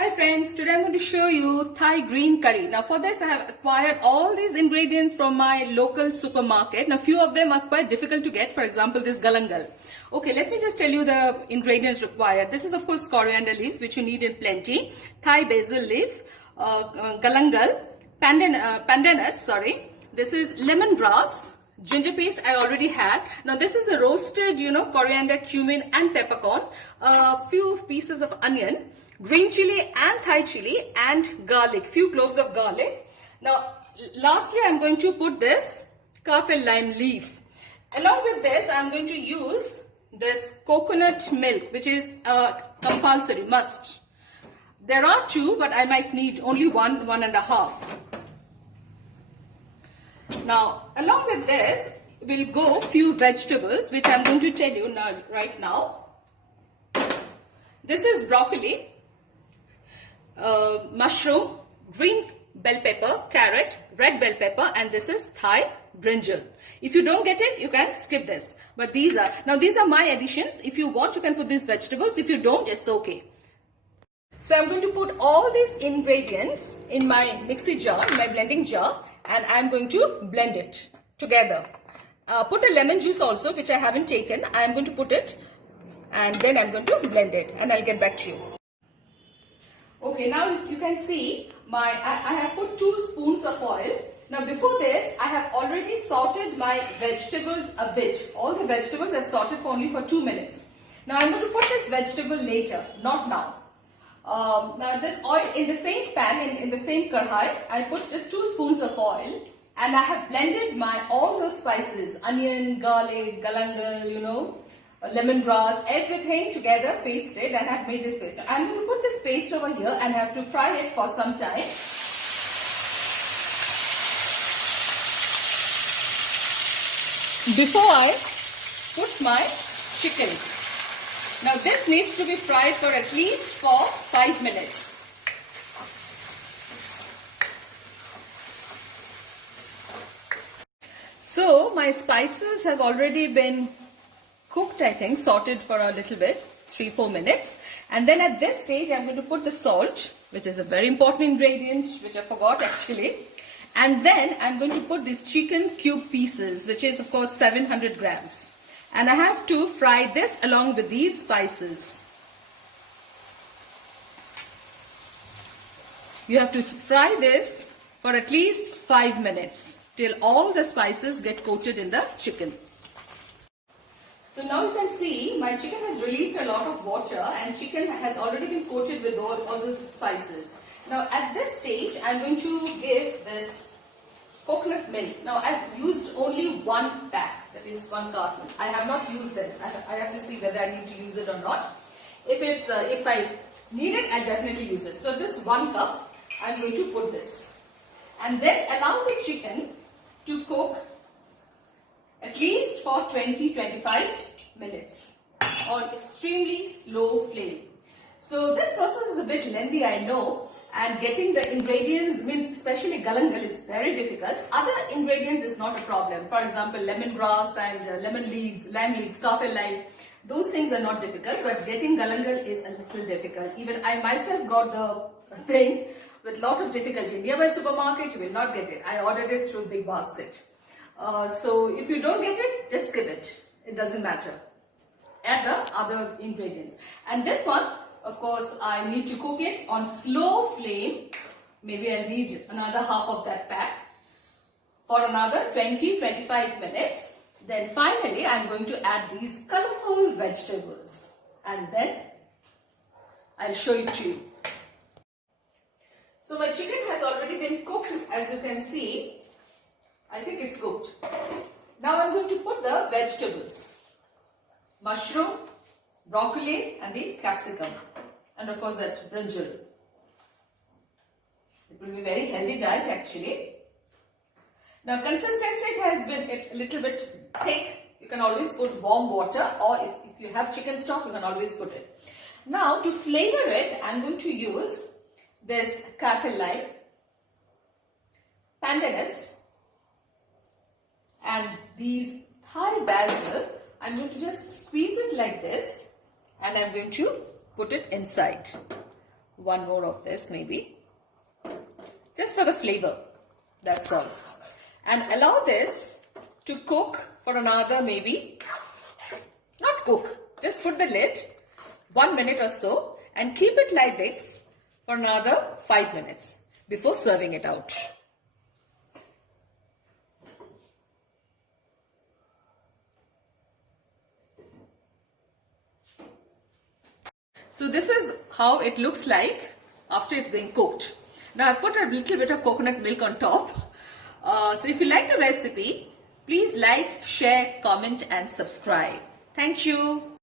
Hi friends, today I'm going to show you Thai green curry. Now for this I have acquired all these ingredients from my local supermarket. Now few of them are quite difficult to get, for example this galangal. Okay, let me just tell you the ingredients required. This is of course coriander leaves which you need in plenty, Thai basil leaf, galangal, pandanus, this is lemongrass, ginger paste I already had. Now this is the roasted, coriander, cumin and peppercorn, a few pieces of onion, green chili and Thai chili and garlic, few cloves of garlic. Now lastly I'm going to put this kaffir lime leaf. Along with this I'm going to use this coconut milk, which is compulsory, must. There are two, but I might need only one and a half. Now, along with this, we'll go few vegetables, which I'm going to tell you right now. This is broccoli, mushroom, green bell pepper, carrot, red bell pepper, and this is Thai brinjal. If you don't get it, you can skip this. But these are my additions. If you want, you can put these vegetables. If you don't, it's okay. So I'm going to put all these ingredients in my mixie jar, in my blending jar, and I'm going to blend it together. Put a lemon juice also, which I haven't taken. I'm going to put it and then I'm going to blend it and I'll get back to you. Okay, now you can see I have put 2 spoons of oil. Now before this, I have already sauteed my vegetables a bit. All the vegetables I've sauteed for only for 2 minutes. Now I'm going to put this vegetable later, not now. Now this oil in the same pan, in the same karhai, I put just 2 spoons of oil and I have blended all those spices, onion, garlic, galangal, lemongrass, everything together, pasted, and I've made this paste. Now I'm going to put this paste over here and have to fry it for some time. Before I put my chicken. Now this needs to be fried for at least 5 minutes. So my spices have already been cooked, I think, sauteed for a little bit, 3-4 minutes. And then at this stage I'm going to put the salt, which is a very important ingredient, which I forgot actually. And then I'm going to put these chicken cube pieces, which is of course 700 grams. And I have to fry this along with these spices. You have to fry this for at least 5 minutes till all the spices get coated in the chicken. So now you can see my chicken has released a lot of water and chicken has already been coated with all those spices. Now at this stage I'm going to give this coconut milk. Now I've used only 1 pack. That is 1 carton. I have not used this. I have to see whether I need to use it or not. If I need it, I'll definitely use it. So this 1 cup, I'm going to put this. And then allow the chicken to cook at least for 20-25 minutes on extremely slow flame. So this process is a bit lengthy, I know. And getting the ingredients, means especially galangal, is very difficult. Other ingredients is not a problem. For example, lemongrass and lemon leaves, lime leaves, kaffir lime, those things are not difficult. But getting galangal is a little difficult. Even I myself got the thing with lot of difficulty. Nearby supermarket, you will not get it. I ordered it through Big Basket. So if you don't get it, just skip it. It doesn't matter. Add the other ingredients. And this one, of course, I need to cook it on slow flame. Maybe I'll need another half of that pack for another 20-25 minutes. Then finally, I'm going to add these colorful vegetables. And then I'll show it to you. So my chicken has already been cooked, as you can see. I think it's cooked. Now I'm going to put the vegetables. Mushroom, broccoli and the capsicum, and of course that brinjal. It will be a very healthy diet actually. Now consistency, it has been a little bit thick. You can always put warm water, or if you have chicken stock, you can always put it. Now to flavor it, I'm going to use this kaffir lime, pandanus and these Thai basil. I'm going to just squeeze it like this and I'm going to put it inside. one more of this maybe. Just for the flavor. That's all. And allow this to cook for another maybe, not cook, just put the lid 1 minute or so and keep it like this for another 5 minutes before serving it out. So this is how it looks like after it's been cooked. Now I've put a little bit of coconut milk on top. So if you like the recipe, please like, share, comment and subscribe. Thank you.